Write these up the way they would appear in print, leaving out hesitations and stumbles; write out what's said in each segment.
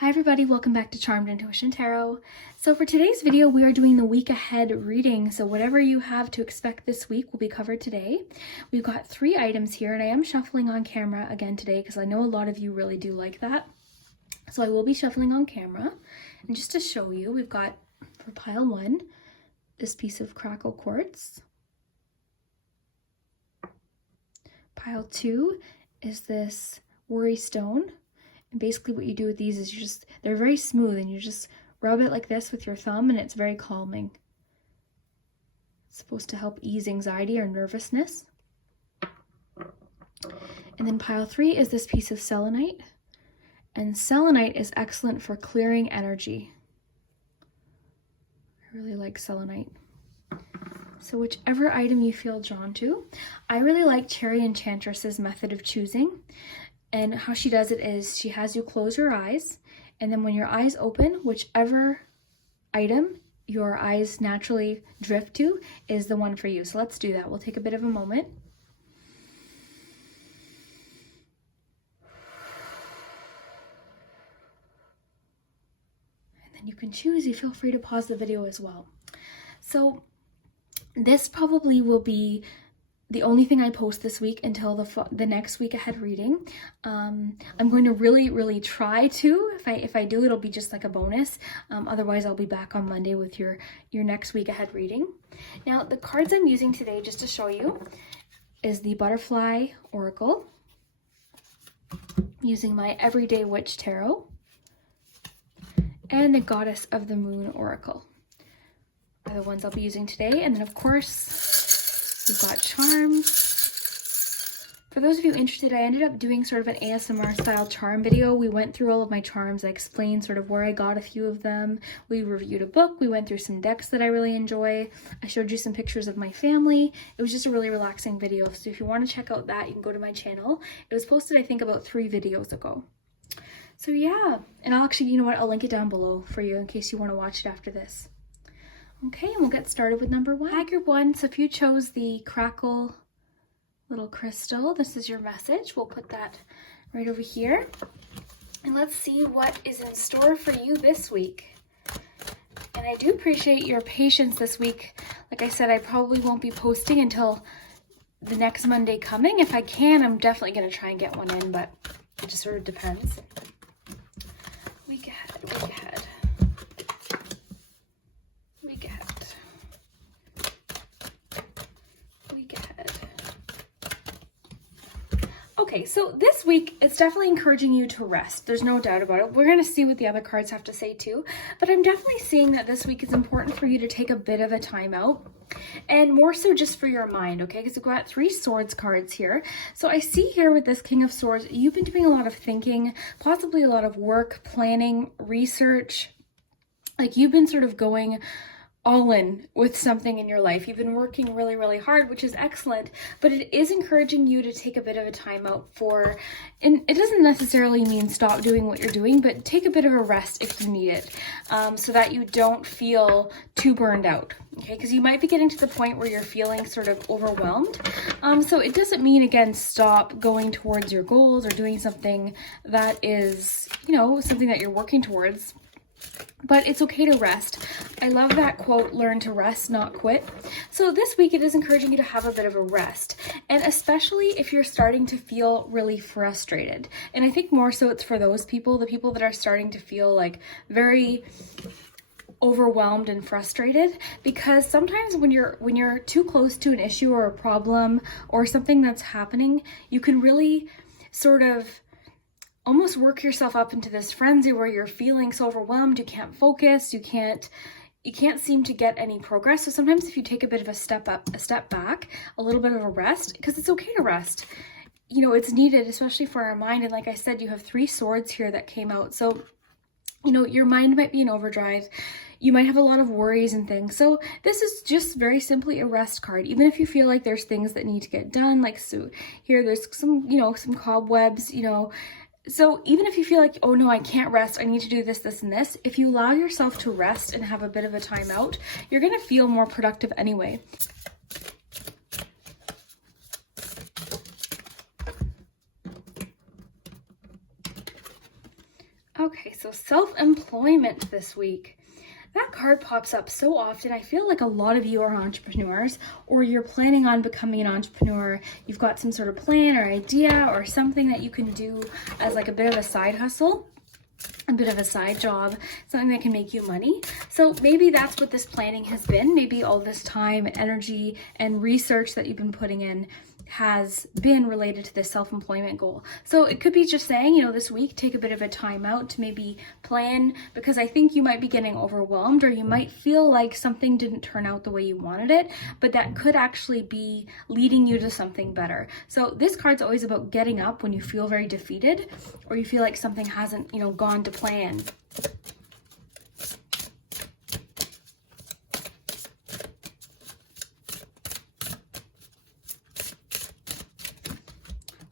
Hi everybody, welcome back to Charmed Intuition Tarot. So for today's video, we are doing the week ahead reading. So whatever you have to expect this week will be covered today. We've got 3 items here, and I am shuffling on camera again today because I know a lot of you really do like that. So I will be shuffling on camera. And just to show you, we've got for pile 1, this piece of crackle quartz. Pile 2 is this worry stone. And basically what you do with these is they're very smooth, and you just rub it like this with your thumb, and it's very calming. It's supposed to help ease anxiety or nervousness. And then pile 3 is this piece of selenite. And selenite is excellent for clearing energy. I really like selenite. So whichever item you feel drawn to. I really like Cherry Enchantress's method of choosing. And how she does it is she has you close your eyes, and then when your eyes open, whichever item your eyes naturally drift to is the one for you. So let's do that. We'll take a bit of a moment. And then you can choose. You feel free to pause the video as well. So this probably will be the only thing I post this week until the next week ahead reading. I'm going to really try to. If I do, it'll be just like a bonus. Otherwise, I'll be back on Monday with your next week ahead reading. Now, the cards I'm using today, just to show you, is the Butterfly Oracle, using my Everyday Witch Tarot, and the Goddess of the Moon Oracle are the ones I'll be using today. And then, of course, we've got charms. For those of you interested, I ended up doing sort of an ASMR style charm video. We went through all of my charms. I explained sort of where I got a few of them. We reviewed a book. We went through some decks that I really enjoy. I showed you some pictures of my family. It was just a really relaxing video. So if you want to check out that, you can go to my channel. It was posted, I think, about 3 videos ago. So yeah, and I'll actually, you know what, I'll link it down below for you in case you want to watch it after this. Okay, and we'll get started with number 1. Hi, group 1. So if you chose the Crackle little crystal, this is your message. We'll put that right over here. And let's see what is in store for you this week. And I do appreciate your patience this week. Like I said, I probably won't be posting until the next Monday coming. If I can, I'm definitely going to try and get one in, but it just sort of depends. Week ahead, week ahead. Week ahead. Week ahead. Okay, so this week, it's definitely encouraging you to rest. There's no doubt about it. We're going to see what the other cards have to say too, but I'm definitely seeing that this week is important for you to take a bit of a time out, and more so just for your mind, okay? Because we've got 3 Swords cards here. So I see here with this King of Swords, you've been doing a lot of thinking, possibly a lot of work, planning, research. Like you've been sort of going all in with something in your life. You've been working really hard, which is excellent, but it is encouraging you to take a bit of a time out and it doesn't necessarily mean stop doing what you're doing, but take a bit of a rest if you need it, so that you don't feel too burned out, okay? Because you might be getting to the point where you're feeling sort of overwhelmed. So it doesn't mean, again, stop going towards your goals or doing something that is, you know, something that you're working towards. But it's okay to rest. I love that quote, learn to rest, not quit. So this week it is encouraging you to have a bit of a rest. And especially if you're starting to feel really frustrated. And I think more so it's for those people, the people that are starting to feel like very overwhelmed and frustrated, because sometimes when you're too close to an issue or a problem or something that's happening, you can really sort of almost work yourself up into this frenzy where you're feeling so overwhelmed, you can't focus, you can't seem to get any progress. So sometimes if you take a bit of a step back, a little bit of a rest, because it's okay to rest, you know, it's needed, especially for our mind. And like I said, you have 3 swords here that came out. So, you know, your mind might be in overdrive. You might have a lot of worries and things. So this is just very simply a rest card. Even if you feel like there's things that need to get done, like so here, there's some, you know, some cobwebs, you know. So even if you feel like, oh no, I can't rest, I need to do this, this, and this, if you allow yourself to rest and have a bit of a time out, you're going to feel more productive anyway. Okay, so self-employment this week. That card pops up so often. I feel like a lot of you are entrepreneurs, or you're planning on becoming an entrepreneur. You've got some sort of plan or idea or something that you can do as like a bit of a side hustle, a bit of a side job, something that can make you money. So maybe that's what this planning has been. Maybe all this time, energy, and research that you've been putting in has been related to this self-employment goal. So it could be just saying, you know, this week, take a bit of a time out to maybe plan, because I think you might be getting overwhelmed, or you might feel like something didn't turn out the way you wanted it, but that could actually be leading you to something better. So this card's always about getting up when you feel very defeated, or you feel like something hasn't, you know, gone to plan.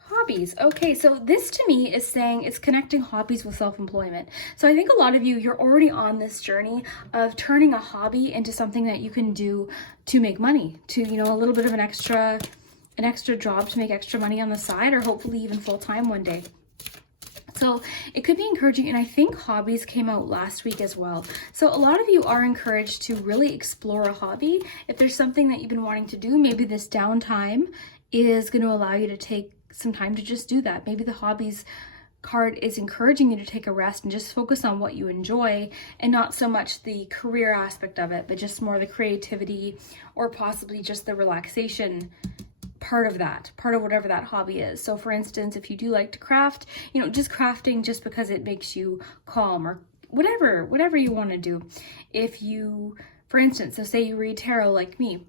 Hobbies. Okay, so this to me is saying it's connecting hobbies with self-employment. So I think a lot of you, you're already on this journey of turning a hobby into something that you can do to make money, to, you know, a little bit of an extra job to make extra money on the side, or hopefully even full-time one day. So it could be encouraging, and I think hobbies came out last week as well. So a lot of you are encouraged to really explore a hobby. If there's something that you've been wanting to do, maybe this downtime is going to allow you to take some time to just do that. Maybe the hobbies card is encouraging you to take a rest and just focus on what you enjoy, and not so much the career aspect of it, but just more the creativity, or possibly just the relaxation part of that, part of whatever that hobby is. So for instance, if you do like to craft, you know, just crafting just because it makes you calm, or whatever you want to do. If you, for instance, so say you read tarot like me,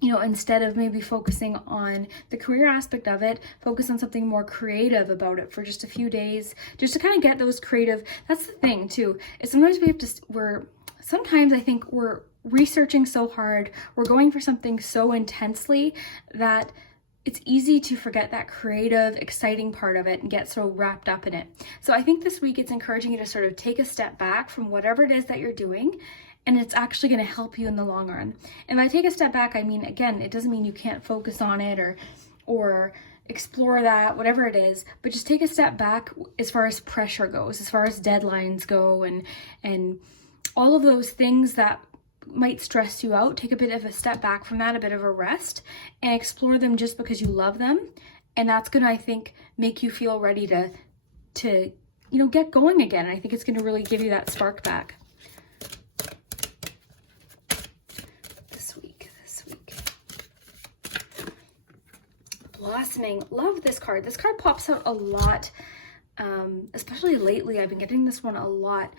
you know, instead of maybe focusing on the career aspect of it, focus on something more creative about it for just a few days, just to kind of get those creative. That's the thing too, is sometimes we have to, sometimes I think we're researching so hard, we're going for something so intensely that it's easy to forget that creative, exciting part of it and get so wrapped up in it. So I think this week it's encouraging you to sort of take a step back from whatever it is that you're doing, and it's actually going to help you in the long run. And by take a step back, I mean, again, it doesn't mean you can't focus on it or explore that, whatever it is, but just take a step back as far as pressure goes, as far as deadlines go, and all of those things that might stress you out. Take a bit of a step back from that, a bit of a rest, and explore them just because you love them. And that's going to, I think, make you feel ready to you know, get going again. I think it's going to really give you that spark back. This week. Blossoming. Love this card. This card pops out a lot, especially lately. I've been getting this one a lot.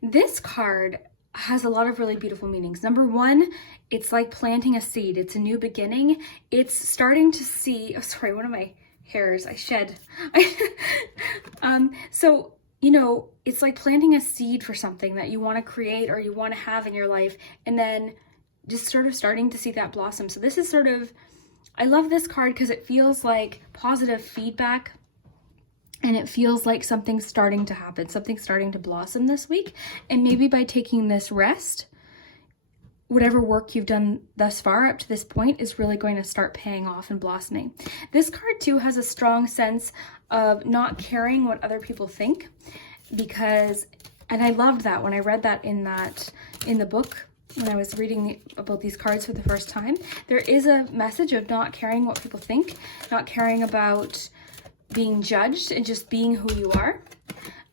This card has a lot of really beautiful meanings. Number one, it's like planting a seed. It's a new beginning. It's starting to see, oh, sorry, one of my hairs, I shed. So, you know, it's like planting a seed for something that you want to create or you want to have in your life, and then just sort of starting to see that blossom. So this is sort of, I love this card because it feels like positive feedback, and it feels like something's starting to happen, something's starting to blossom this week. And maybe by taking this rest, whatever work you've done thus far up to this point is really going to start paying off and blossoming. This card too has a strong sense of not caring what other people think, because, and I loved that when I read that in the book, when I was reading about these cards for the first time. There is a message of not caring what people think, not caring about being judged, and just being who you are.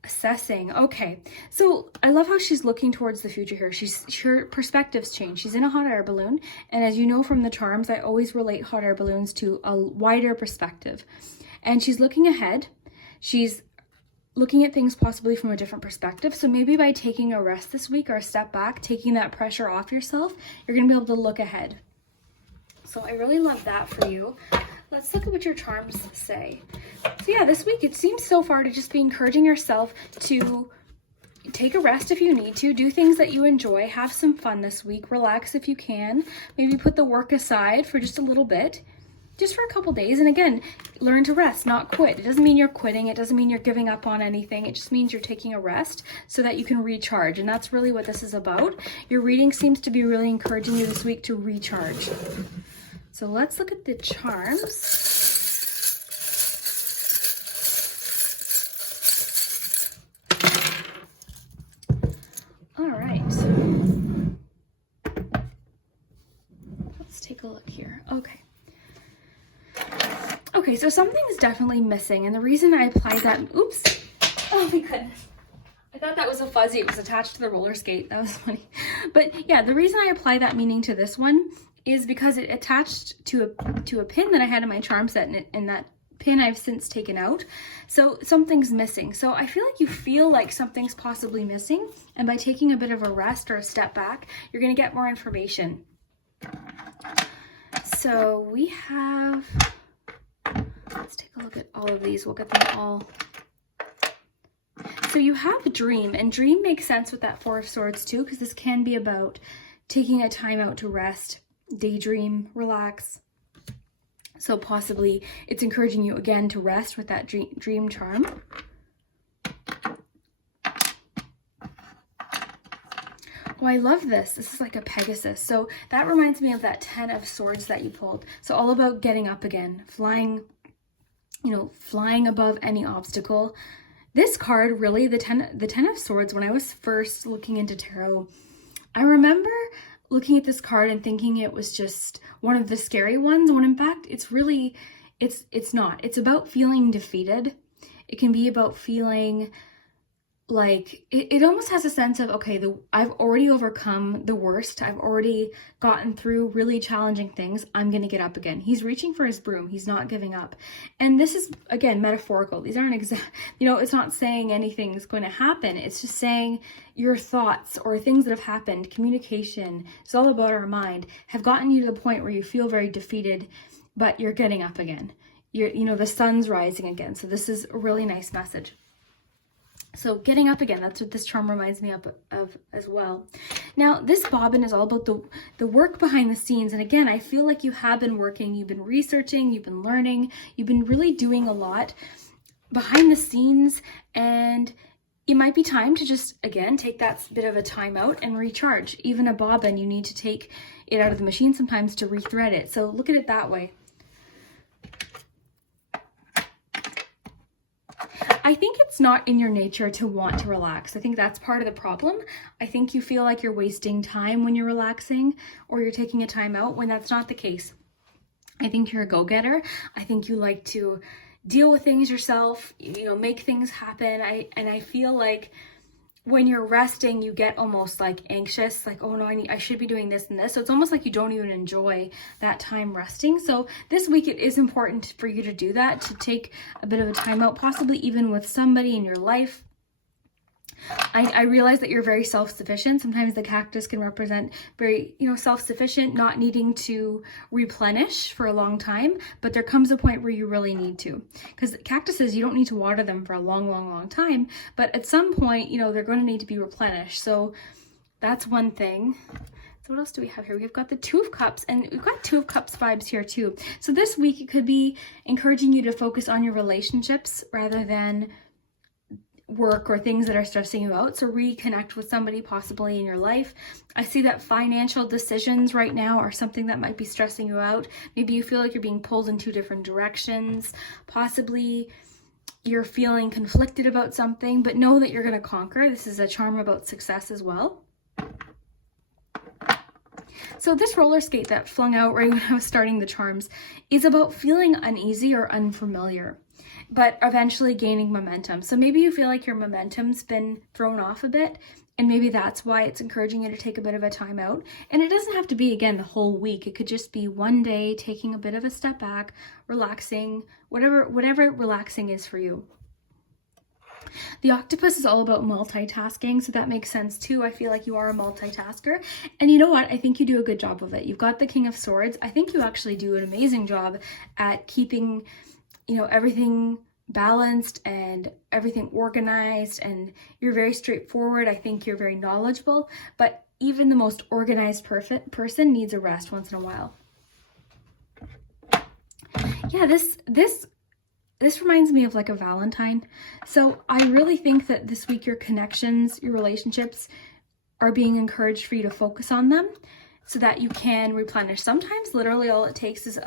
Assessing. Okay, so I love how she's looking towards the future here. Her perspectives change. She's in a hot air balloon, and as you know from the charms, I always relate hot air balloons to a wider perspective. And she's looking ahead. She's looking at things possibly from a different perspective. So maybe by taking a rest this week, or a step back, taking that pressure off yourself, you're going to be able to look ahead. So I really love that for you. Let's look at what your charms say. So yeah, this week it seems so far to just be encouraging yourself to take a rest if you need to, do things that you enjoy, have some fun this week, relax if you can, maybe put the work aside for just a little bit, just for a couple days. And again, learn to rest, not quit. It doesn't mean you're quitting. It doesn't mean you're giving up on anything. It just means you're taking a rest so that you can recharge. And that's really what this is about. Your reading seems to be really encouraging you this week to recharge. So let's look at the charms. All right. Let's take a look here. Okay. Okay, so something's definitely missing, and the reason I applied that, oops, oh my goodness. I thought that was a fuzzy, it was attached to the roller skate, that was funny. But yeah, the reason I apply that meaning to this one is because it attached to a pin that I had in my charm set, and that pin I've since taken out. So something's missing. So I feel like something's possibly missing, and by taking a bit of a rest or a step back, you're gonna get more information. So we have, let's take a look at all of these. We'll get them all. So you have dream, and dream makes sense with that Four of Swords too, because this can be about taking a time out to rest, daydream, relax. So possibly it's encouraging you again to rest with that dream charm. Oh, I love this. This is like a Pegasus. So that reminds me of that 10 of Swords that you pulled. So all about getting up again, flying, flying above any obstacle. This card, really, the 10 of Swords, when I was first looking into tarot, I remember looking at this card and thinking it was just one of the scary ones, when in fact, it's really, it's not. It's about feeling defeated. It can be about feeling like, it almost has a sense of, okay, I've already overcome the worst. I've already gotten through really challenging things. I'm going to get up again. He's reaching for his broom. He's not giving up. And this is, again, metaphorical. These aren't exact, it's not saying anything's going to happen. It's just saying your thoughts or things that have happened, communication, it's all about our mind, have gotten you to the point where you feel very defeated, but you're getting up again. The sun's rising again. So this is a really nice message. So getting up again, that's what this charm reminds me of as well. Now, this bobbin is all about the work behind the scenes. And again, I feel like you have been working, you've been researching, you've been learning, you've been really doing a lot behind the scenes. And it might be time to just, again, take that bit of a time out and recharge. Even a bobbin, you need to take it out of the machine sometimes to rethread it. So look at it that way. I think it's not in your nature to want to relax. I think that's part of the problem. I think you feel like you're wasting time when you're relaxing or you're taking a time out, when that's not the case. I think you're a go-getter. I think you like to deal with things yourself, make things happen. I feel like when you're resting, you get almost like anxious, like, oh no, I should be doing this and this. So it's almost like you don't even enjoy that time resting. So this week it is important for you to do that, to take a bit of a time out, possibly even with somebody in your life. I realize that you're very self-sufficient. Sometimes the cactus can represent very, self-sufficient, not needing to replenish for a long time, but there comes a point where you really need to. Because cactuses, you don't need to water them for a long, long, long time, but at some point, they're going to need to be replenished. So that's one thing. So what else do we have here? We've got the Two of Cups, and we've got Two of Cups vibes here too. So this week it could be encouraging you to focus on your relationships rather than work or things that are stressing you out. So reconnect with somebody possibly in your life. I see that financial decisions right now are something that might be stressing you out. Maybe you feel like you're being pulled in two different directions. Possibly you're feeling conflicted about something, but know that you're going to conquer. This is a charm about success as well. So this roller skate that flung out right when I was starting the charms is about feeling uneasy or unfamiliar, but eventually gaining momentum. So maybe you feel like your momentum's been thrown off a bit, and maybe that's why it's encouraging you to take a bit of a time out. And it doesn't have to be, again, the whole week. It could just be one day, taking a bit of a step back, relaxing, whatever relaxing is for you. The octopus is all about multitasking, so that makes sense too. I feel like you are a multitasker, and you know what? I think you do a good job of it. You've got the King of Swords. I think you actually do an amazing job at keeping everything balanced and everything organized, and you're very straightforward. I think you're very knowledgeable, but even the most organized perfect person needs a rest once in a while. Yeah, this reminds me of like a Valentine. So I really think that this week your connections, your relationships are being encouraged for you to focus on them so that you can replenish. Sometimes literally all it takes is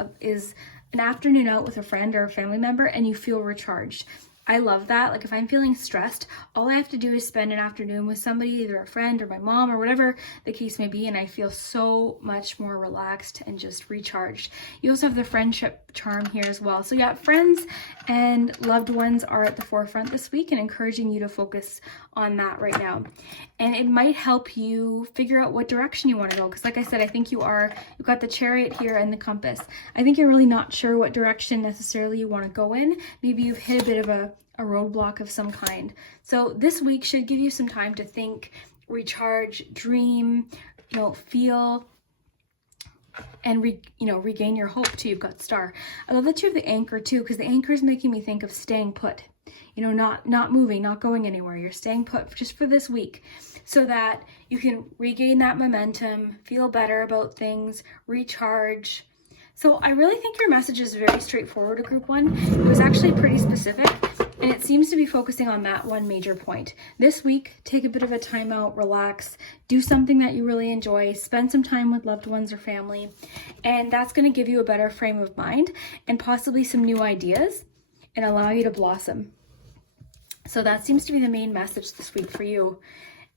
an afternoon out with a friend or a family member and you feel recharged. I love that. Like if I'm feeling stressed, all I have to do is spend an afternoon with somebody, either a friend or my mom or whatever the case may be, and I feel so much more relaxed and just recharged. You also have the friendship charm here as well. So yeah, friends and loved ones are at the forefront this week, and encouraging you to focus on that right now. And it might help you figure out what direction you want to go, because like I said, I think you've got the Chariot here and the Compass. I think you're really not sure what direction necessarily you want to go in. Maybe you've hit a bit of a roadblock of some kind. So this week should give you some time to think, recharge, dream, feel, and regain your hope too. You've got Star. I love that you have the Anchor too, because the Anchor is making me think of staying put. Not moving, not going anywhere. You're staying put just for this week, so that you can regain that momentum, feel better about things, recharge. So I really think your message is very straightforward to Group 1. It was actually pretty specific, and it seems to be focusing on that one major point. This week, take a bit of a time out, relax, do something that you really enjoy, spend some time with loved ones or family, and that's going to give you a better frame of mind and possibly some new ideas and allow you to blossom. So that seems to be the main message this week for you.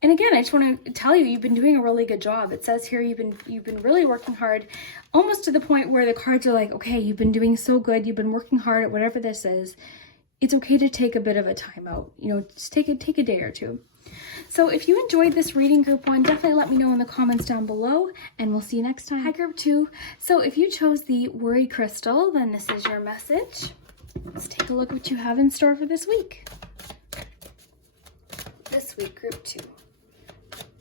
And again, I just want to tell you, you've been doing a really good job. It says here you've been really working hard, almost to the point where the cards are like, okay, you've been doing so good. You've been working hard at whatever this is. It's okay to take a bit of a time out. Just take a day or two. So if you enjoyed this reading, Group 1, definitely let me know in the comments down below, and we'll see you next time. Hi, Group 2. So if you chose the Worry Crystal, then this is your message. Let's take a look what you have in store for this week. This week, Group 2.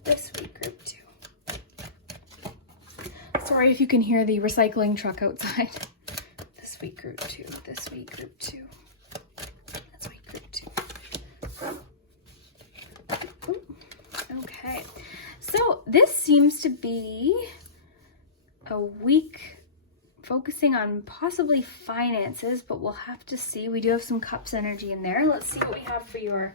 This week, Group 2. Sorry if you can hear the recycling truck outside. This week, Group 2. This week, Group 2. This week, Group 2. Okay. So this seems to be a week focusing on possibly finances, but we'll have to see. We do have some Cups energy in there. Let's see what we have for your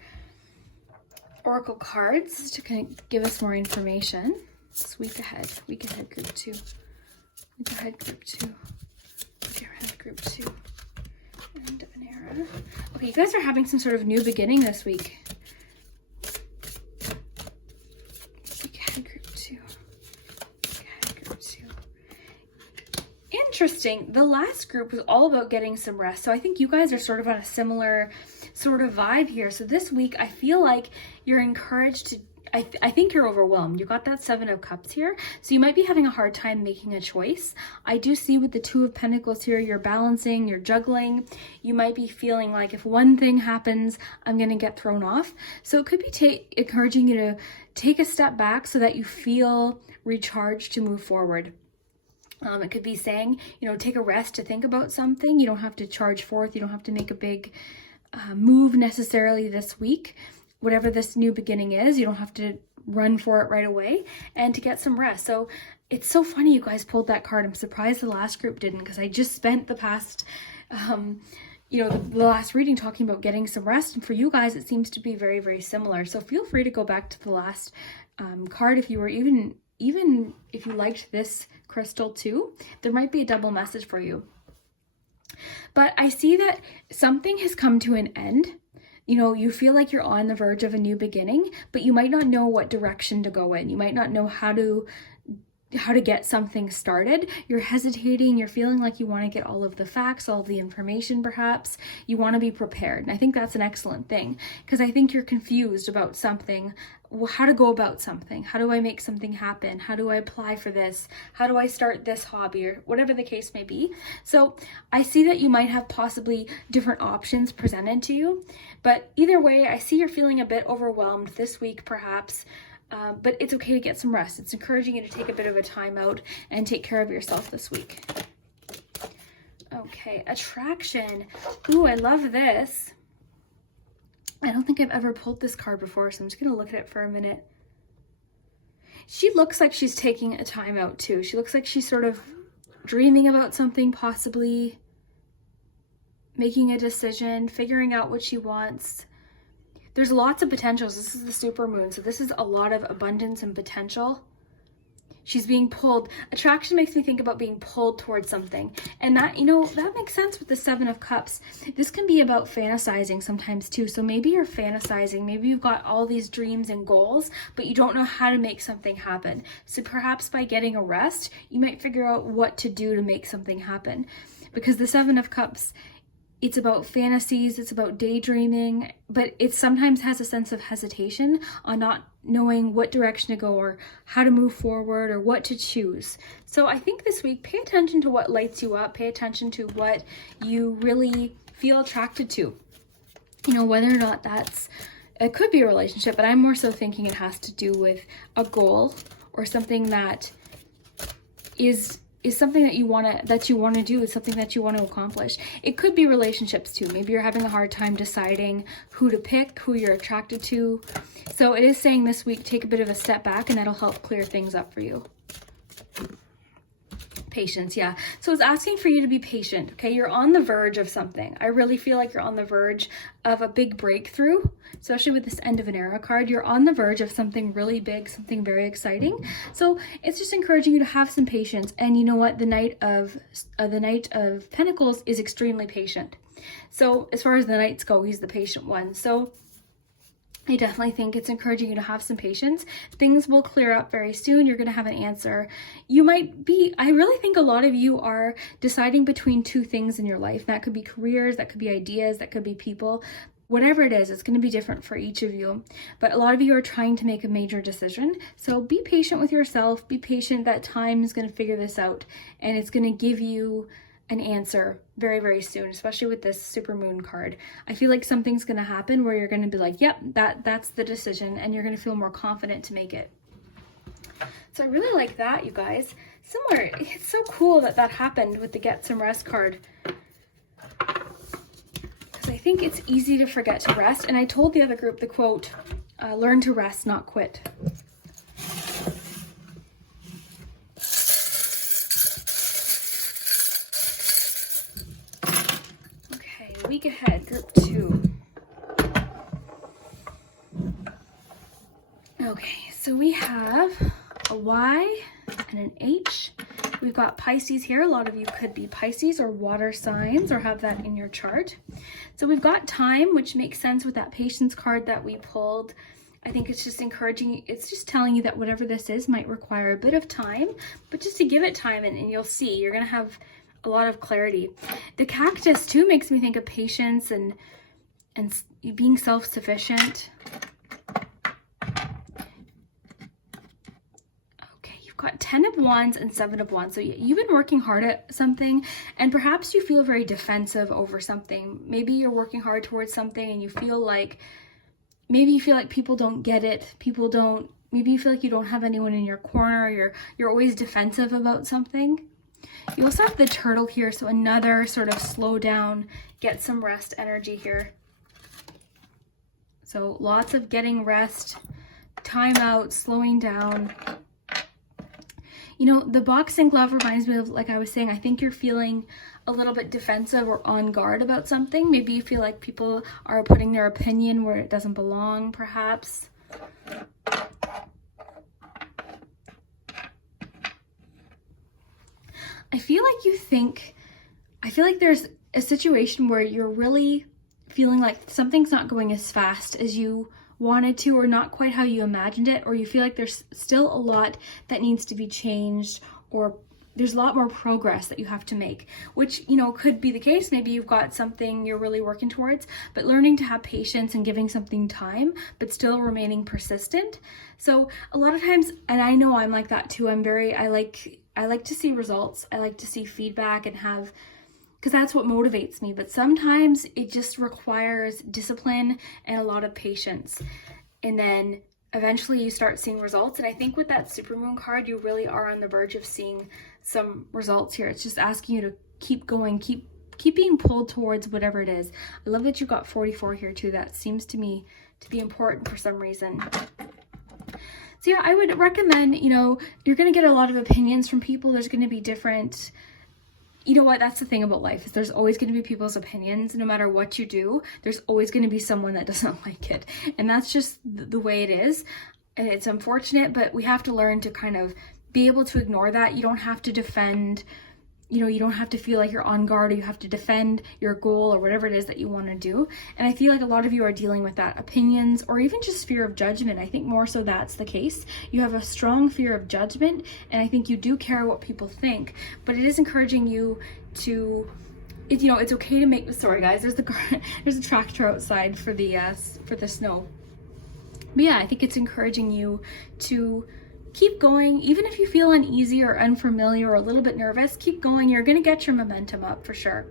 Oracle cards to kind of give us more information. It's week ahead, Group 2. Week ahead, Group 2. Week ahead, Group 2. End of an era. Okay, you guys are having some sort of new beginning this week. Week ahead, Group 2. Week ahead, Group 2. Interesting. The last group was all about getting some rest. So I think you guys are sort of on a similar sort of vibe here. So this week, I feel like you're encouraged to, I think you're overwhelmed. You got that 7 of Cups here. So you might be having a hard time making a choice. I do see with the 2 of Pentacles here, you're balancing, you're juggling. You might be feeling like if one thing happens, I'm going to get thrown off. So it could be encouraging you to take a step back so that you feel recharged to move forward. It could be saying, take a rest to think about something. You don't have to charge forth. You don't have to make a big move necessarily this week. Whatever this new beginning is, you don't have to run for it right away, and to get some rest. So it's so funny you guys pulled that card. I'm surprised the last group didn't, because I just spent the past, the last reading talking about getting some rest. And for you guys, it seems to be very, very similar. So feel free to go back to the last card if you were even if you liked this crystal too. There might be a double message for you. But I see that something has come to an end. You feel like you're on the verge of a new beginning, but you might not know what direction to go in. You might not know how to get something started. You're hesitating. You're feeling like you want to get all of the facts, all of the information perhaps. You want to be prepared. And I think that's an excellent thing, because I think you're confused about something. Well, how to go about something. How do I make something happen? How do I apply for this? How do I start this hobby, or whatever the case may be? So I see that you might have possibly different options presented to you, but either way, I see you're feeling a bit overwhelmed this week perhaps, but it's okay to get some rest. It's encouraging you to take a bit of a time out and take care of yourself this week. Okay, attraction. Ooh, I love this. I don't think I've ever pulled this card before, so I'm just going to look at it for a minute. She looks like she's taking a time out too. She looks like she's sort of dreaming about something, possibly making a decision, figuring out what she wants. There's lots of potentials. This is the super moon, so this is a lot of abundance and potential. She's being pulled. Attraction makes me think about being pulled towards something. And that, you know, that makes sense with the Seven of Cups. This can be about fantasizing sometimes too. So maybe you're fantasizing. Maybe you've got all these dreams and goals, but you don't know how to make something happen. So perhaps by getting a rest, you might figure out what to do to make something happen. Because the Seven of Cups, it's about fantasies, it's about daydreaming, but it sometimes has a sense of hesitation on not knowing what direction to go or how to move forward or what to choose. So I think this week, pay attention to what lights you up, pay attention to what you really feel attracted to. You know, whether or not it could be a relationship, but I'm more so thinking it has to do with a goal or something that is something that you want to do, is something that you want to accomplish. It could be relationships too. Maybe you're having a hard time deciding who to pick, who you're attracted to. So it is saying this week, take a bit of a step back, and that'll help clear things up for you. Patience, yeah. So it's asking for you to be patient, okay? You're on the verge of something. I really feel like you're on the verge of a big breakthrough, especially with this End of an Era card. You're on the verge of something really big, something very exciting. So it's just encouraging you to have some patience. And you know what? The Knight of Pentacles is extremely patient. So as far as the knights go, he's the patient one. So I definitely think it's encouraging you to have some patience. Things will clear up very soon. You're going to have an answer. I really think a lot of you are deciding between two things in your life. That could be careers, that could be ideas, that could be people. Whatever it is, it's going to be different for each of you. But a lot of you are trying to make a major decision. So be patient with yourself. Be patient. That time is going to figure this out. And it's going to give you an answer very, very soon, especially with this Supermoon card. I feel like something's going to happen where you're going to be like, yep, that's the decision, and you're going to feel more confident to make it. So I really like that, you guys. Similar, it's so cool that happened with the Get Some Rest card. Because I think it's easy to forget to rest. And I told the other group the quote, learn to rest, not quit. Week ahead, group 2. Okay, so we have a Y and an H. We've got Pisces here. A lot of you could be Pisces or water signs or have that in your chart. So we've got time, which makes sense with that patience card that we pulled. I think it's just encouraging, it's just telling you that whatever this is might require a bit of time, but just to give it time and you'll see, you're going to have a lot of clarity. The Cactus too makes me think of patience and being self-sufficient. Okay, you've got 10 of Wands and 7 of Wands. So you've been working hard at something, and perhaps you feel very defensive over something. Maybe you're working hard towards something and you feel like, maybe you feel like people don't get it. Maybe you feel like you don't have anyone in your corner. You're always defensive about something. You also have the Turtle here, so another sort of slow down, get some rest energy here. So lots of getting rest, time out, slowing down. You know, the Boxing Glove reminds me of, like I was saying, I think you're feeling a little bit defensive or on guard about something. Maybe you feel like people are putting their opinion where it doesn't belong, perhaps. I feel like there's a situation where you're really feeling like something's not going as fast as you wanted to, or not quite how you imagined it, or you feel like there's still a lot that needs to be changed, or there's a lot more progress that you have to make, which, you know, could be the case. Maybe you've got something you're really working towards, but learning to have patience and giving something time, but still remaining persistent. So a lot of times, and I know I'm like that too, I like to see results. I like to see feedback and because that's what motivates me. But sometimes it just requires discipline and a lot of patience. And then eventually you start seeing results. And I think with that Supermoon card, you really are on the verge of seeing some results here. It's just asking you to keep going, keep being pulled towards whatever it is. I love that you got 44 here too. That seems to me to be important for some reason. So yeah, I would recommend, you know, you're going to get a lot of opinions from people. There's going to be different, you know what, that's the thing about life, is there's always going to be people's opinions. No matter what you do, there's always going to be someone that doesn't like it. And that's just the way it is. And it's unfortunate, but we have to learn to kind of be able to ignore that. You don't have to defend, you don't have to feel like you're on guard, or you have to defend your goal or whatever it is that you want to do. And I feel like a lot of you are dealing with that, opinions or even just fear of judgment. I think more so that's the case. You have a strong fear of judgment, and I think you do care what people think, but it is encouraging you to, it's okay to make, sorry guys, there's a tractor outside for the snow. But yeah, I think it's encouraging you to keep going. Even if you feel uneasy or unfamiliar or a little bit nervous, keep going. You're going to get your momentum up for sure.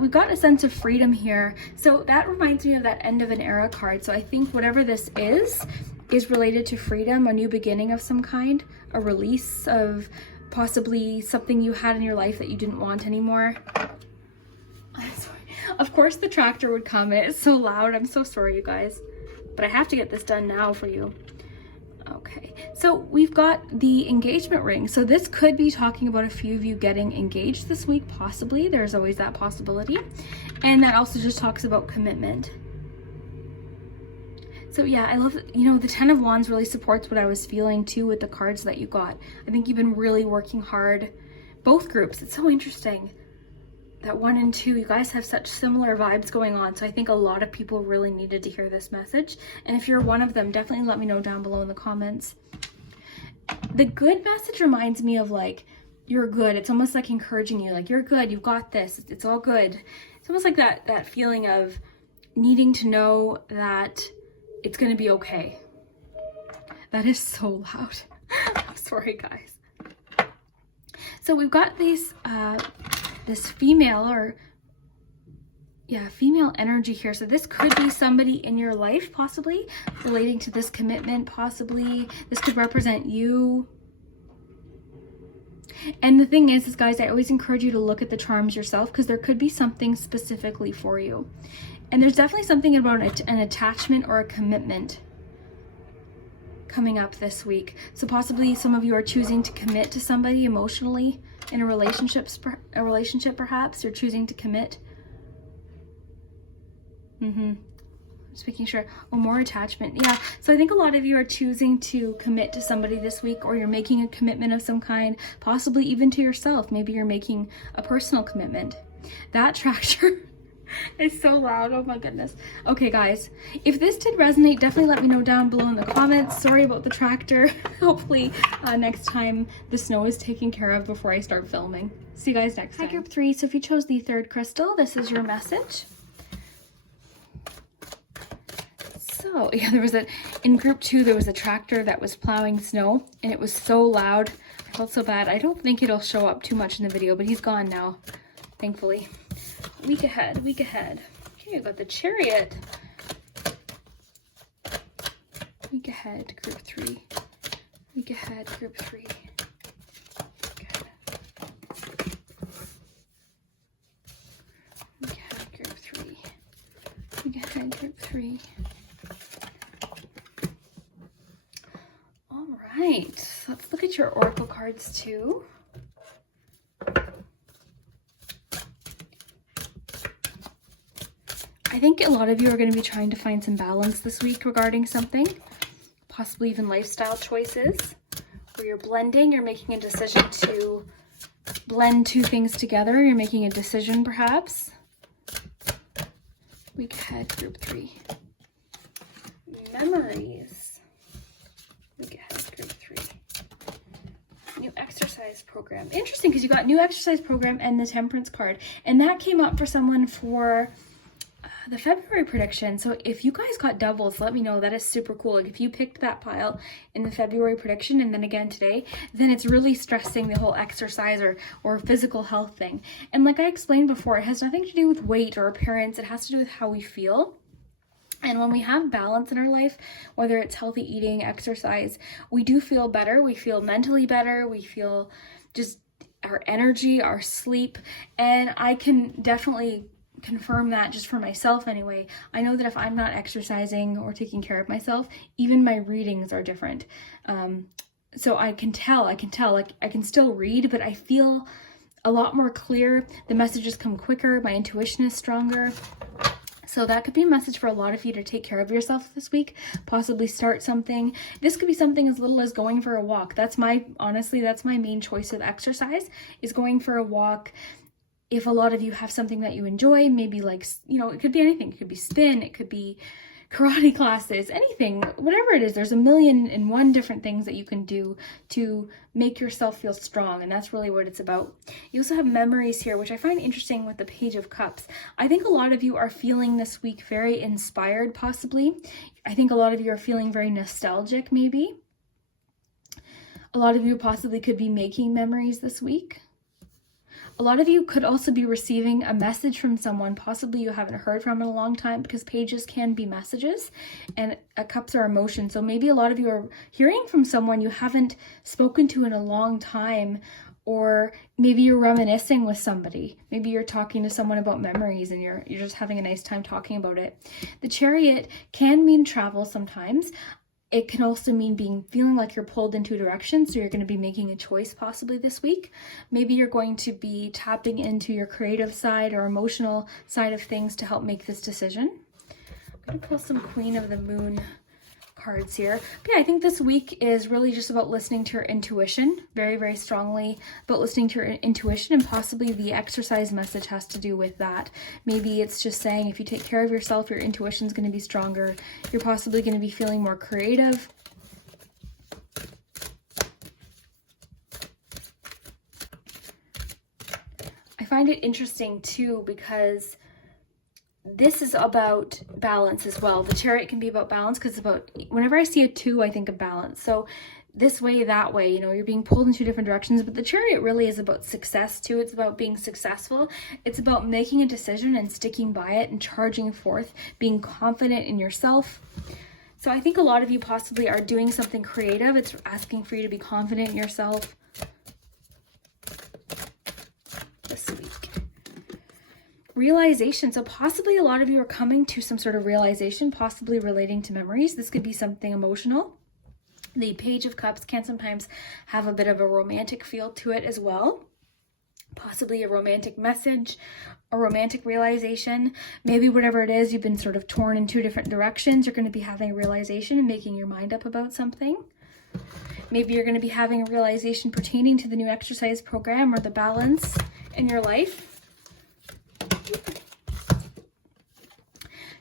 We've got a sense of freedom here. So that reminds me of that end of an era card. So I think whatever this is related to freedom, a new beginning of some kind, a release of possibly something you had in your life that you didn't want anymore. I'm sorry. Of course the tractor would come. It's so loud. I'm so sorry, you guys. But I have to get this done now for you. Okay, so we've got the engagement ring. So this could be talking about a few of you getting engaged this week, possibly. There's always that possibility. And that also just talks about commitment. So yeah, I love, the 10 of Wands really supports what I was feeling too with the cards that you got. I think you've been really working hard. Both groups, it's so interesting. That 1 and 2, you guys have such similar vibes going on. So I think a lot of people really needed to hear this message. And if you're one of them, definitely let me know down below in the comments. The good message reminds me of like, you're good. It's almost like encouraging you, like, you're good, you've got this, it's all good. It's almost like that feeling of needing to know that it's going to be okay. That is so loud. I'm sorry, guys. So we've got these, this female energy here. So this could be somebody in your life, possibly relating to this commitment, possibly this could represent you. And the thing is guys, I always encourage you to look at the charms yourself, because there could be something specifically for you. And there's definitely something about an attachment or a commitment coming up this week. So possibly some of you are choosing to commit to somebody emotionally in a relationship perhaps. You're choosing to commit. Just making sure. Oh, more attachment. Yeah, so I think a lot of you are choosing to commit to somebody this week, or you're making a commitment of some kind, possibly even to yourself. Maybe you're making a personal commitment. That tractor it's so loud. Oh my goodness. Okay guys, if this did resonate, definitely let me know down below in the comments. Sorry about the tractor. Hopefully next time the snow is taken care of before I start filming. See you guys next time. Hi group 3. So if you chose the 3rd crystal, this is your message. So yeah, in group 2 there was a tractor that was plowing snow, and it was so loud. I felt so bad. I don't think it'll show up too much in the video, but he's gone now, thankfully. Week ahead. Okay, we've got the Chariot. Week ahead, group 3. Week ahead, group 3. Week ahead, group 3. Week ahead, group 3. All right, let's look at your oracle cards too. I think a lot of you are going to be trying to find some balance this week regarding something, possibly even lifestyle choices, where you're blending, you're making a decision to blend two things together, you're making a decision perhaps. Week ahead, group 3. Memories. Week ahead, group 3. New exercise program. Interesting, because you got new exercise program and the Temperance card, and that came up for someone for the February prediction. So if you guys got doubles, let me know. That is super cool. Like if you picked that pile in the February prediction and then again today, then it's really stressing the whole exercise or physical health thing. And like I explained before, it has nothing to do with weight or appearance. It has to do with how we feel. And when we have balance in our life, whether it's healthy eating, exercise, we do feel better. We feel mentally better. We feel just our energy, our sleep. And I can definitely confirm that just for myself anyway. I know that if I'm not exercising or taking care of myself, even my readings are different. So I can tell, like I can still read, but I feel a lot more clear. The messages come quicker. My intuition is stronger. So that could be a message for a lot of you to take care of yourself this week, possibly start something. This could be something as little as going for a walk. Honestly, that's my main choice of exercise, is going for a walk. If a lot of you have something that you enjoy, maybe like, it could be anything. It could be spin, it could be karate classes, anything, whatever it is. There's 1,000,001 different things that you can do to make yourself feel strong, and that's really what it's about. You also have memories here, which I find interesting with the Page of Cups. I think a lot of you are feeling this week very inspired, possibly. I think a lot of you are feeling very nostalgic, maybe. A lot of you possibly could be making memories this week. A lot of you could also be receiving a message from someone possibly you haven't heard from in a long time, because pages can be messages and cups are emotion. So maybe a lot of you are hearing from someone you haven't spoken to in a long time, or maybe you're reminiscing with somebody. Maybe you're talking to someone about memories and you're just having a nice time talking about it. The Chariot can mean travel sometimes. It can also mean feeling like you're pulled into a direction, so you're going to be making a choice possibly this week. Maybe you're going to be tapping into your creative side or emotional side of things to help make this decision. I'm going to pull some Queen of the Moon cards here. But yeah, I think this week is really just about listening to your intuition, very, very strongly about listening to your intuition, and possibly the exercise message has to do with that. Maybe it's just saying if you take care of yourself, your intuition is going to be stronger. You're possibly going to be feeling more creative. I find it interesting too, because this is about balance as well. The Chariot can be about balance, because whenever I see a 2, I think of balance. So this way, that way, you're being pulled in 2 different directions. But the Chariot really is about success too. It's about being successful. It's about making a decision and sticking by it and charging forth, being confident in yourself. So I think a lot of you possibly are doing something creative. It's asking for you to be confident in yourself this week. Realization. So possibly a lot of you are coming to some sort of realization, possibly relating to memories. This could be something emotional. The Page of Cups can sometimes have a bit of a romantic feel to it as well. Possibly a romantic message, a romantic realization. Maybe whatever it is, you've been sort of torn in 2 different directions. You're going to be having a realization and making your mind up about something. Maybe you're going to be having a realization pertaining to the new exercise program or the balance in your life.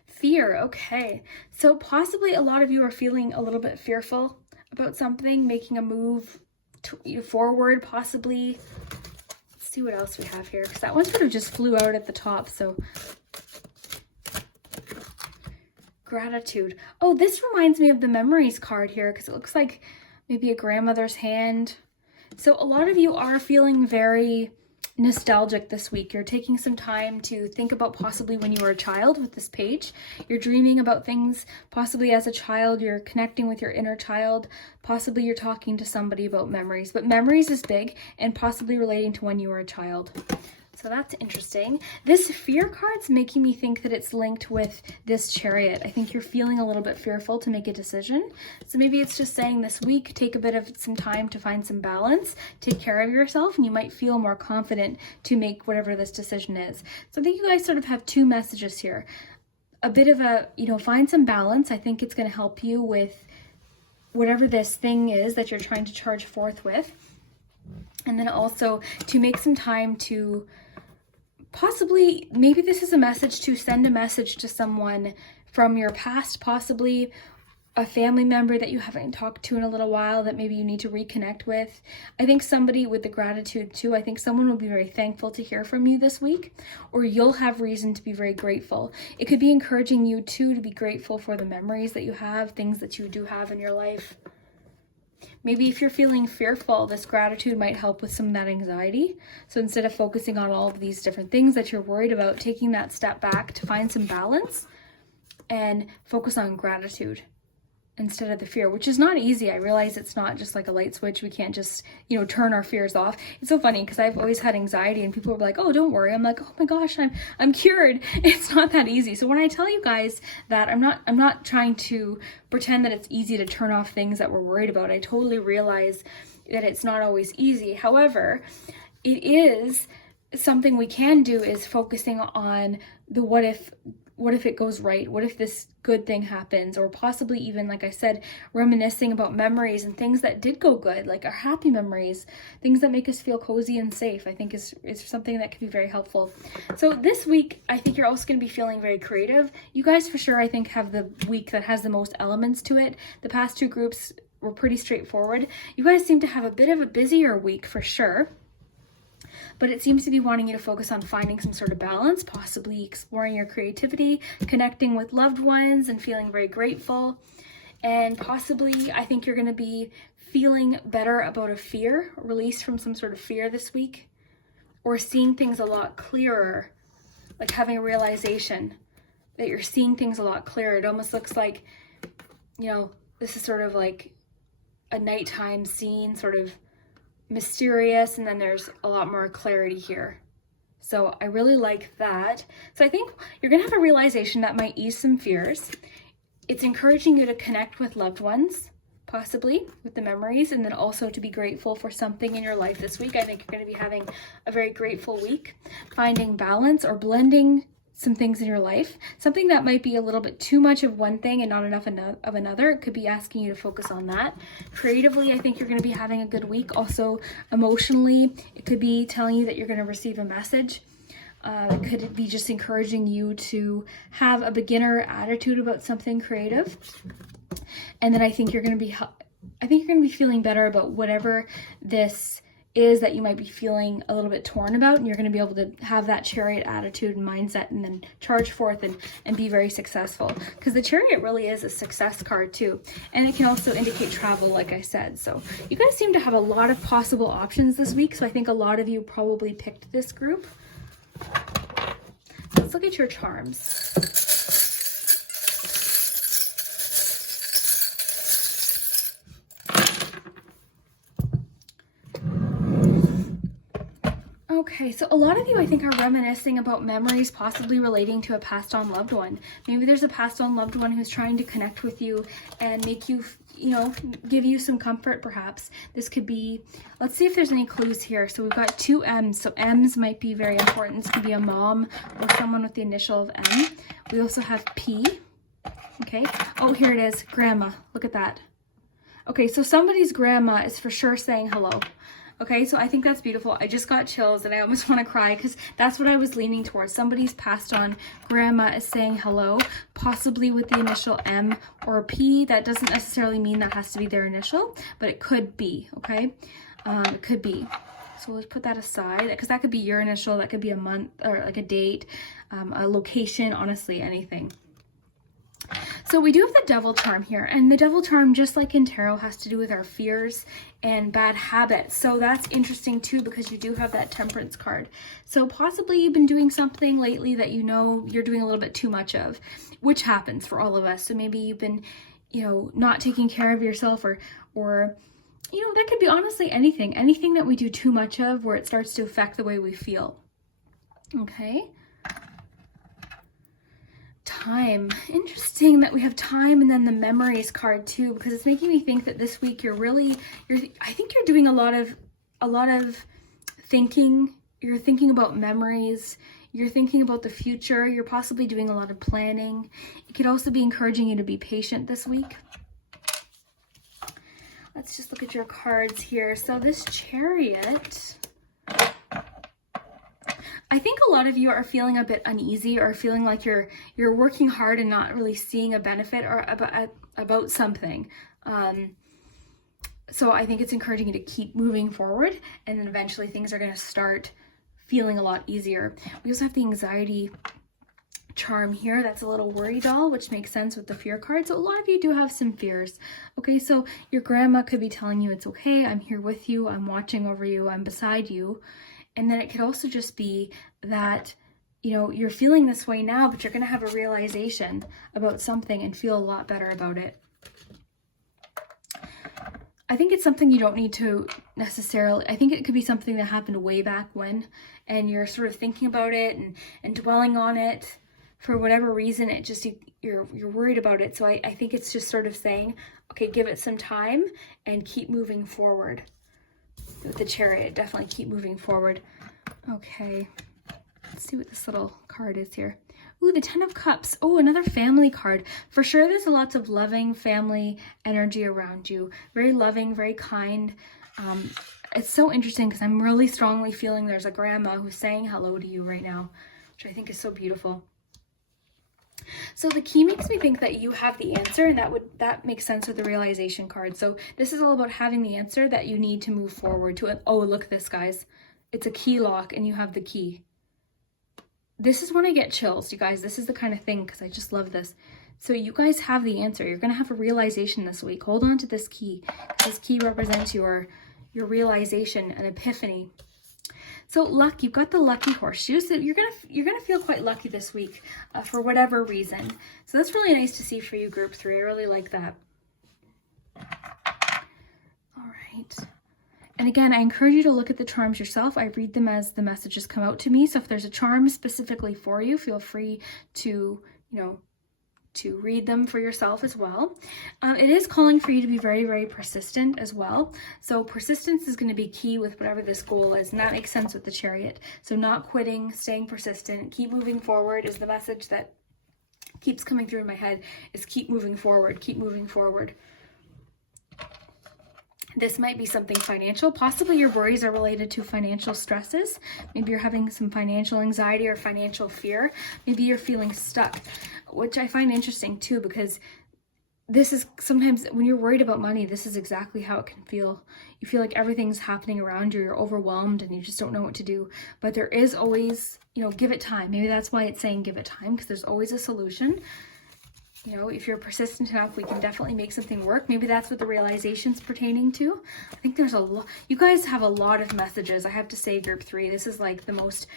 Fear. Okay, so possibly a lot of you are feeling a little bit fearful about something, making a move forward, possibly. Let's see what else we have here, because that one sort of just flew out at the top. So gratitude. Oh, this reminds me of the memories card here, because it looks like maybe a grandmother's hand. So a lot of you are feeling very nostalgic this week. You're taking some time to think about possibly when you were a child with this page. You're dreaming about things possibly as a child. You're connecting with your inner child. Possibly you're talking to somebody about memories. But memories is big, and possibly relating to when you were a child. So that's interesting. This fear card's making me think that it's linked with this Chariot. I think you're feeling a little bit fearful to make a decision. So maybe it's just saying this week, take a bit of some time to find some balance, take care of yourself, and you might feel more confident to make whatever this decision is. So I think you guys sort of have 2 messages here. A bit of a, find some balance. I think it's going to help you with whatever this thing is that you're trying to charge forth with. And then also to make some time to possibly, maybe this is a message to send a message to someone from your past, possibly a family member that you haven't talked to in a little while that maybe you need to reconnect with. I think somebody with the gratitude too, I think someone will be very thankful to hear from you this week, or you'll have reason to be very grateful. It could be encouraging you too to be grateful for the memories that you have, things that you do have in your life. Maybe if you're feeling fearful, this gratitude might help with some of that anxiety. So instead of focusing on all of these different things that you're worried about, taking that step back to find some balance and focus on gratitude instead of the fear, which is not easy. I realize it's not just like a light switch. We can't just, turn our fears off. It's so funny because I've always had anxiety and people are like, oh, don't worry. I'm like, oh my gosh, I'm cured. It's not that easy. So when I tell you guys that, I'm not trying to pretend that it's easy to turn off things that we're worried about. I totally realize that it's not always easy. However, it is something we can do, is focusing on the what if what if it goes right? What if this good thing happens? Or possibly even, like I said, reminiscing about memories and things that did go good, like our happy memories, things that make us feel cozy and safe, I think is something that can be very helpful. So this week, I think you're also going to be feeling very creative. You guys for sure, I think, have the week that has the most elements to it. The past two groups were pretty straightforward. You guys seem to have a bit of a busier week for sure. But it seems to be wanting you to focus on finding some sort of balance, possibly exploring your creativity, connecting with loved ones and feeling very grateful. And possibly, I think you're going to be feeling better about a fear, released from some sort of fear this week, or seeing things a lot clearer, like having a realization that you're seeing things a lot clearer. It almost looks like, you know, this is sort of like a nighttime scene, sort of mysterious, and then there's a lot more clarity here. So I really like that. So I think you're gonna have a realization that might ease some fears. It's encouraging you to connect with loved ones, possibly with the memories, and then also to be grateful for something in your life this week. I think you're going to be having a very grateful week, finding balance or blending some things in your life. Something that might be a little bit too much of one thing and not enough of another. It could be asking you to focus on that. Creatively, I think you're going to be having a good week. Also, emotionally, it could be telling you that you're going to receive a message. It could be just encouraging you to have a beginner attitude about something creative. And then I think you're going to be feeling better about whatever this is that you might be feeling a little bit torn about, and you're going to be able to have that chariot attitude and mindset and then charge forth and be very successful, because the chariot really is a success card too, and it can also indicate travel, like I said. So you guys seem to have a lot of possible options this week, so I think a lot of you probably picked this group. Let's look at your charms. Okay, so a lot of you, I think, are reminiscing about memories possibly relating to a passed on loved one. Maybe there's a passed on loved one who's trying to connect with you and make you, give you some comfort perhaps. This could be, let's see if there's any clues here. So we've got two M's. So M's might be very important. This could be a mom or someone with the initial of M. We also have P. Okay. Oh, here it is. Grandma. Look at that. Okay, so somebody's grandma is for sure saying hello. Okay, so I think that's beautiful. I just got chills and I almost want to cry because that's what I was leaning towards. Somebody's passed on grandma is saying hello, possibly with the initial M or P. That doesn't necessarily mean that has to be their initial, but it could be, okay? It could be. So let's put that aside, because that could be your initial, that could be a month or like a date, a location, honestly, anything. So we do have the devil charm here, and the devil charm, just like in tarot, has to do with our fears and bad habits. So that's interesting too, because you do have that temperance card. So possibly you've been doing something lately that you know you're doing a little bit too much of, which happens for all of us. So maybe you've been, not taking care of yourself, or that could be honestly anything that we do too much of where it starts to affect the way we feel. Okay. Time. Interesting that we have time and then the memories card too, because it's making me think that this week I think you're doing a lot of thinking. You're thinking about memories. You're thinking about the future. You're possibly doing a lot of planning. It could also be encouraging you to be patient this week. Let's just look at your cards here. So this Chariot, I think a lot of you are feeling a bit uneasy, or feeling like you're working hard and not really seeing a benefit or about something. So I think it's encouraging you to keep moving forward, and then eventually things are going to start feeling a lot easier. We also have the anxiety charm here. That's a little worry doll, which makes sense with the fear card. So a lot of you do have some fears. Okay, so your grandma could be telling you it's okay. I'm here with you. I'm watching over you. I'm beside you. And then it could also just be that, you're feeling this way now, but you're going to have a realization about something and feel a lot better about it. I think it's something you don't need to necessarily, I think it could be something that happened way back when, and you're sort of thinking about it and dwelling on it for whatever reason. It just, you're worried about it. So I think it's just sort of saying, okay, give it some time and keep moving forward. With the Chariot, definitely keep moving forward. Okay, let's see what this little card is here. Ooh, the 10 of Cups. Oh, another family card. For sure, there's lots of loving family energy around you. Very loving, very kind. It's so interesting because I'm really strongly feeling there's a grandma who's saying hello to you right now, which I think is so beautiful. So the key makes me think that you have the answer, and that makes sense with the realization card. So this is all about having the answer that you need to move forward to it. Oh, look at this, guys. It's a key lock and you have the key. This is when I get chills, you guys. This is the kind of thing, because I just love this. So you guys have the answer. You're going to have a realization this week. Hold on to this key. This key represents your realization and epiphany. So luck, you've got the lucky horse. You're gonna feel quite lucky this week for whatever reason. So that's really nice to see for you, Group 3. I really like that. All right. And again, I encourage you to look at the charms yourself. I read them as the messages come out to me. So if there's a charm specifically for you, feel free to, to read them for yourself as well. It is calling for you to be very, very persistent as well. So persistence is going to be key with whatever this goal is, and that makes sense with the Chariot. So not quitting, staying persistent, keep moving forward is the message that keeps coming through in my head, is keep moving forward, keep moving forward. This might be something financial. Possibly your worries are related to financial stresses. Maybe you're having some financial anxiety or financial fear. Maybe you're feeling stuck, which I find interesting too, because this is sometimes when you're worried about money, this is exactly how it can feel. You feel like everything's happening around you, you're overwhelmed and you just don't know what to do. But there is always, give it time. Maybe that's why it's saying give it time, because there's always a solution. If you're persistent enough, we can definitely make something work. Maybe that's what the realization's pertaining to. I think there's a lot. You guys have a lot of messages. I have to say, Group 3, this is like the most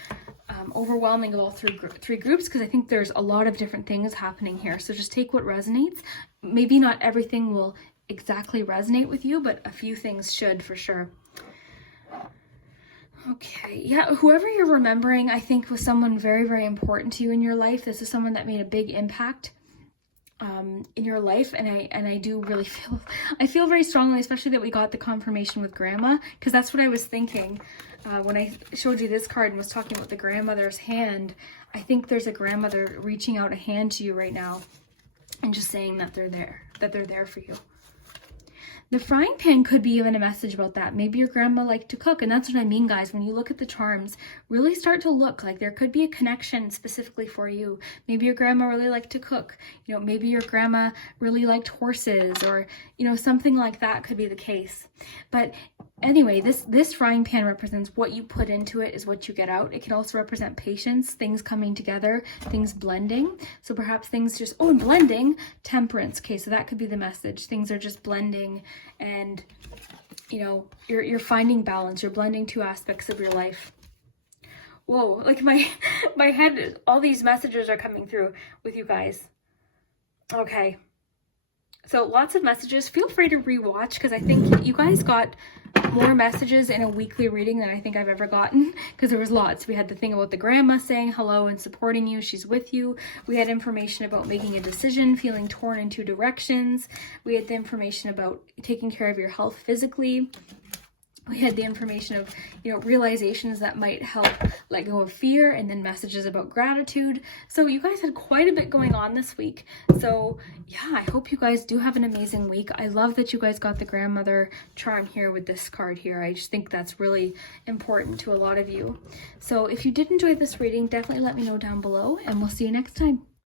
overwhelming of all three groups, because I think there's a lot of different things happening here. So just take what resonates. Maybe not everything will exactly resonate with you, but a few things should for sure. Okay, yeah, whoever you're remembering, I think was someone very, very important to you in your life. This is someone that made a big impact in your life, and I do really feel very strongly, especially that we got the confirmation with grandma, because that's what I was thinking when I showed you this card and was talking about the grandmother's hand. I think there's a grandmother reaching out a hand to you right now and just saying that they're there for you. The frying pan could be even a message about that. Maybe your grandma liked to cook, and that's what I mean, guys. When you look at the charms, really start to look like there could be a connection specifically for you. Maybe your grandma really liked to cook. Maybe your grandma really liked horses, or something like that could be the case. But anyway, this frying pan represents what you put into it is what you get out. It can also represent patience, things coming together, things blending. So perhaps things just, and blending, temperance. Okay, so that could be the message. Things are just blending, and you're finding balance. You're blending two aspects of your life. Whoa, like my head, all these messages are coming through with you guys. Okay. So lots of messages. Feel free to rewatch, because I think you guys got more messages in a weekly reading than I think I've ever gotten, because there was lots. We had the thing about the grandma saying hello and supporting you. She's with you. We had information about making a decision, feeling torn in two directions. We had the information about taking care of your health physically. We had the information of, realizations that might help let go of fear, and then messages about gratitude. So you guys had quite a bit going on this week. So yeah, I hope you guys do have an amazing week. I love that you guys got the grandmother charm here with this card here. I just think that's really important to a lot of you. So if you did enjoy this reading, definitely let me know down below, and we'll see you next time.